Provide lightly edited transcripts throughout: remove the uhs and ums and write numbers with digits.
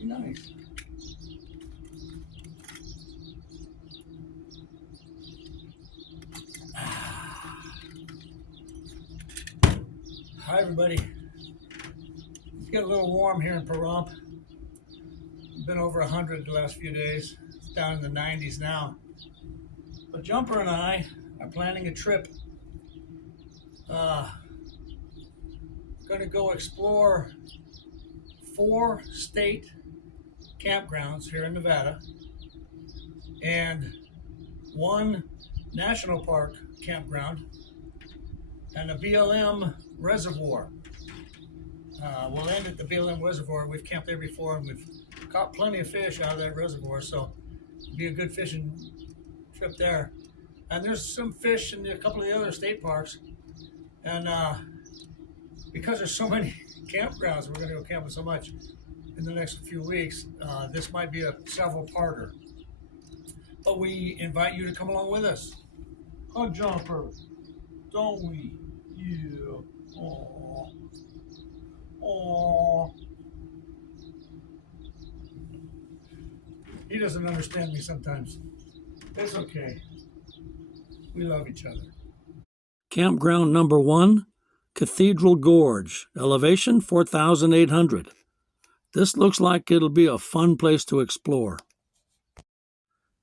Be nice. Hi everybody. It's getting a little warm here in Pahrump. It's been over 100 the last few days. It's down in the 90s now. But Jumper and I are planning a trip. Going to go explore 4 state campgrounds here in Nevada and 1 national park campground and a BLM reservoir. We'll end at the BLM reservoir. We've camped there before and we've caught plenty of fish out of that reservoir, so it'll be a good fishing trip there. And there's some fish in a couple of the other state parks, and because there's so many campgrounds, we're going to go camping so much in the next few weeks, this might be a several-parter. But we invite you to come along with us. Huh, Jumper? Don't we? Yeah. Aww. Aww. He doesn't understand me sometimes. It's okay. We love each other. Campground number 1, Cathedral Gorge, elevation 4,800. This looks like it'll be a fun place to explore.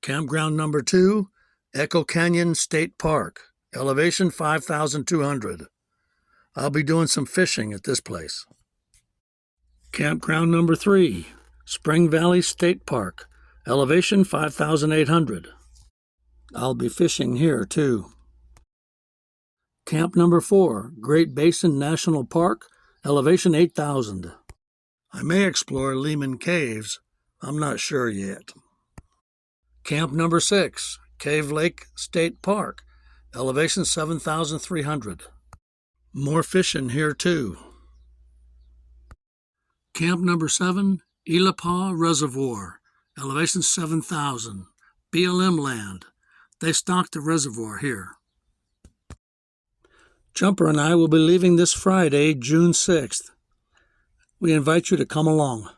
Campground number 2, Echo Canyon State Park, elevation 5,200. I'll be doing some fishing at this place. Campground number 3, Spring Valley State Park, elevation 5,800. I'll be fishing here too. Camp number 4, Great Basin National Park, elevation 8,000. I may explore Lehman Caves. I'm not sure yet. Camp number 6, Cave Lake State Park, elevation 7,300. More fishing here too. Camp number 7, Elapah Reservoir, elevation 7,000. BLM land. They stocked the reservoir here. Jumper and I will be leaving this Friday, June 6th. We invite you to come along.